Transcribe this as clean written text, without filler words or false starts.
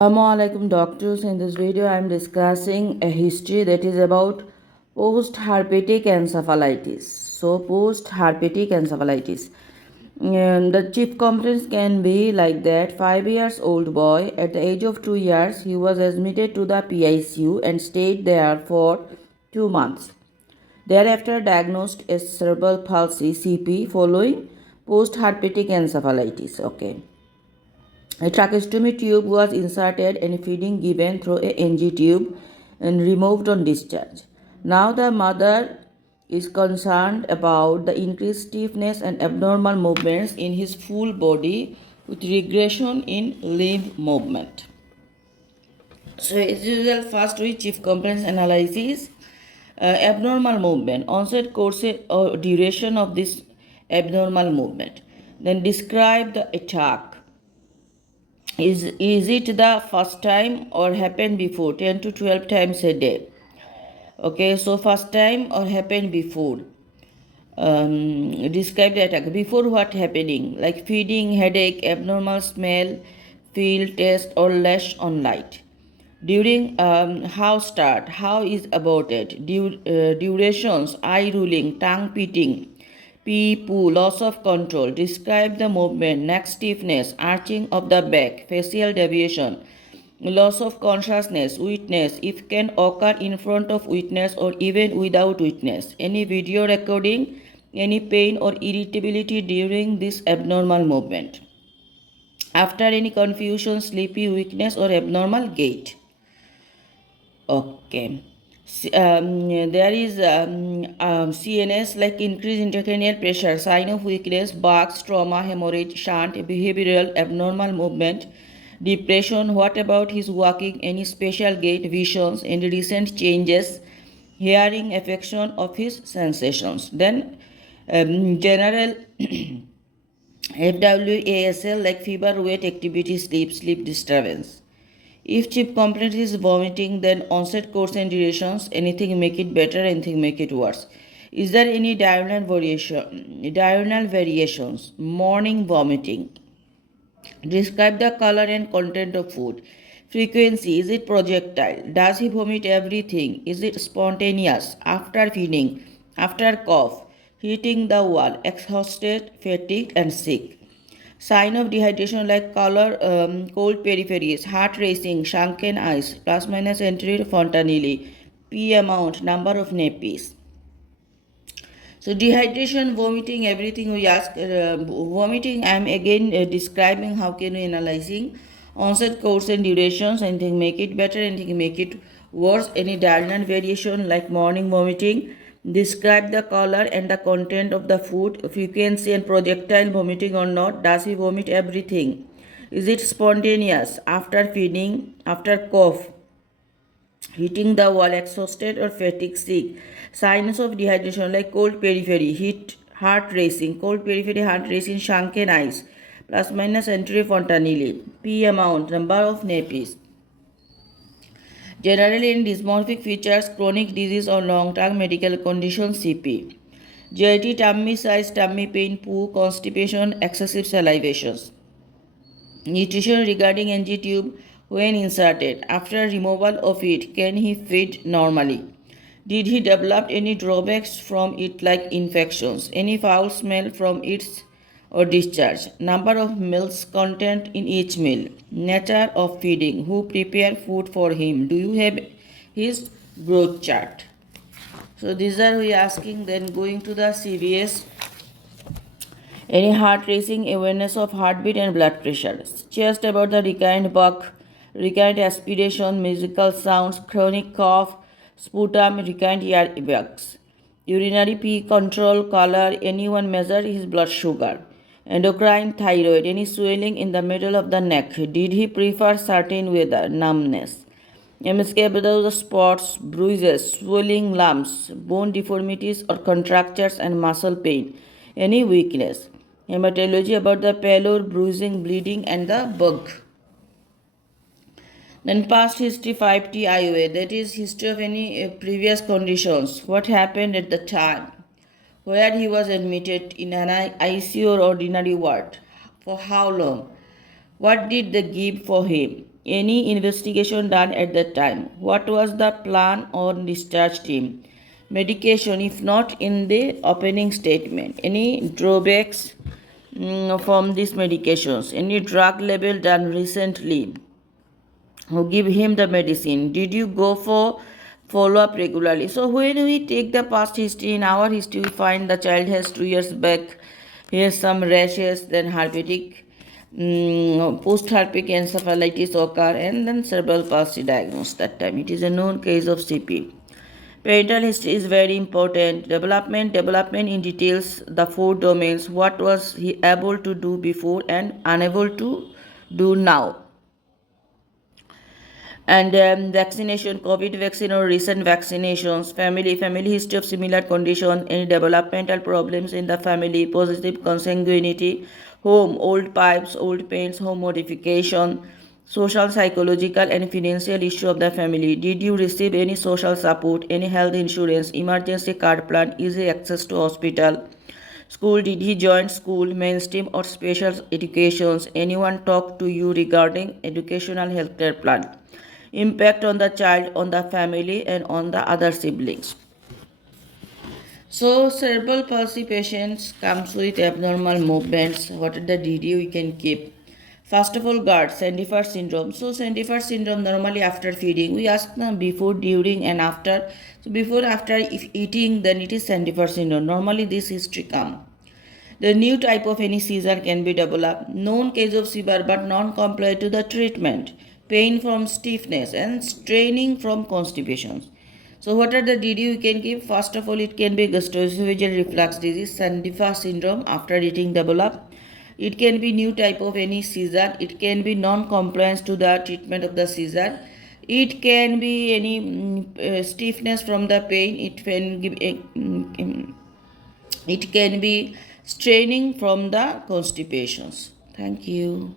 Assalamualaikum doctors. In this video, I am discussing a history that is about post-herpetic encephalitis. So, post-herpetic encephalitis. The chief complaints can be like that. 5 years old boy at the age of 2 years, he was admitted to the PICU and stayed there for 2 months. Thereafter, diagnosed as cerebral palsy (CP) following post-herpetic encephalitis. Okay. A tracheostomy tube was inserted and feeding given through a NG tube and removed on discharge. Now the mother is concerned about the increased stiffness and abnormal movements in his full body with regression in limb movement. So as usual, first we chief complaints analysis. Abnormal movement, onset, course or duration of this abnormal movement. Then describe the attack. Is it the first time or happened before 10 to 12 times a day? Okay, so first time or happened before. Describe the attack. Before what happening? Like feeding, headache, abnormal smell, feel, taste, or lash on light. During how start, how is aborted, durations, eye rolling, tongue pitting, pee, poo, loss of control. Describe the movement, neck stiffness, arching of the back, facial deviation, loss of consciousness, weakness, if can occur in front of witness or even without witness. Any video recording, any pain or irritability during this abnormal movement. After any confusion, sleepy, weakness, or abnormal gait. Okay. There is CNS like increased intracranial pressure, sign of weakness, bugs, trauma, hemorrhage, shunt, behavioral abnormal movement, depression. What about his walking? Any special gait, visions, any recent changes, hearing, affection of his sensations. Then general FWASL like fever, weight, activity, sleep disturbance. If chief complaint is vomiting, then onset, course and durations, anything make it better, anything make it worse. Is there any diurnal variation? Diurnal variations. Morning vomiting. Describe the color and content of food. Frequency. Is it projectile? Does he vomit everything? Is it spontaneous? After feeding. After cough. Hitting the wall. Exhausted, fatigued and sick. Sign of dehydration like color, cold peripheries, heart racing, shrunken eyes, plus minus anterior fontanelle, P amount, number of nappies. So dehydration, vomiting, everything we ask. Vomiting, I am again describing how can we analyzing. Onset, course and durations, anything make it better, anything make it worse. Any diurnal variation like morning vomiting. Describe the color and the content of the food, frequency and projectile vomiting or not. Does he vomit everything? Is it spontaneous? After feeding, after cough, hitting the wall, exhausted or fatigue, sick. Signs of dehydration like cold periphery, heat, heart racing, cold periphery, heart racing, shrunken eyes, plus minus anterior fontanelle, P amount, number of nappies. Generally in dysmorphic features, chronic disease or long-term medical condition CP. GIT, tummy size, tummy pain, poo, constipation, excessive salivations. Nutrition regarding NG tube when inserted. After removal of it, can he feed normally? Did he develop any drawbacks from it like infections? Any foul smell from its or discharge? Number of meals content in each meal. Nature of feeding. Who prepare food for him? Do you have his growth chart? So these are we asking. Then going to the CVS. Any heart racing, awareness of heartbeat and blood pressure. Just about the recurrent buck, recurrent aspiration, musical sounds, chronic cough, sputum, recurrent earwax. Urinary pee control, color, anyone measure his blood sugar. Endocrine, thyroid, any swelling in the middle of the neck. Did he prefer certain weather? Numbness. MSK without the spots, bruises, swelling lumps, bone deformities or contractures and muscle pain. Any weakness. Hematology about the pallor, bruising, bleeding and the bug. Then past history 5T IOA, that is history of any previous conditions. What happened at the time? Where he was admitted in an ICU or ordinary ward? For how long? What did they give for him? Any investigation done at that time? What was the plan on discharge team? Medication, if not in the opening statement. Any drawbacks from these medications? Any drug label done recently? Who give him the medicine? Did you go for follow up regularly? So when we take the past history, in our history we find the child has 2 years back, he has some rashes, then herpetic, post herpetic encephalitis occur, and then cerebral palsy diagnosed that time. It is a known case of CP. Parental history is very important. Development in details the four domains. What was he able to do before and unable to do now? And vaccination, COVID vaccine or recent vaccinations, family history of similar condition, any developmental problems in the family, positive consanguinity, home, old pipes, old paints, home modification, social, psychological and financial issue of the family. Did you receive any social support, any health insurance, emergency card plan, easy access to hospital? School, did he join school, mainstream or special educations? Anyone talk to you regarding educational healthcare plan? Impact on the child, on the family and on the other siblings. So cerebral palsy patients comes with abnormal movements. What are the DD we can keep? First of all, GERD, Sandifer syndrome. So Sandifer syndrome normally after feeding. We ask them before, during and after. So before, after, if eating, then it is Sandifer syndrome. Normally this history come. The new type of any seizure can be developed. Known case of seizure but non-compliant to the treatment. Pain from stiffness and straining from constipation. So what are the DD we can give? First of all, it can be gastroesophageal reflux disease, Sandifer syndrome after eating develop. It can be new type of any seizure. It can be non-compliance to the treatment of the seizure. It can be any stiffness from the pain. It can be straining from the constipations. Thank you.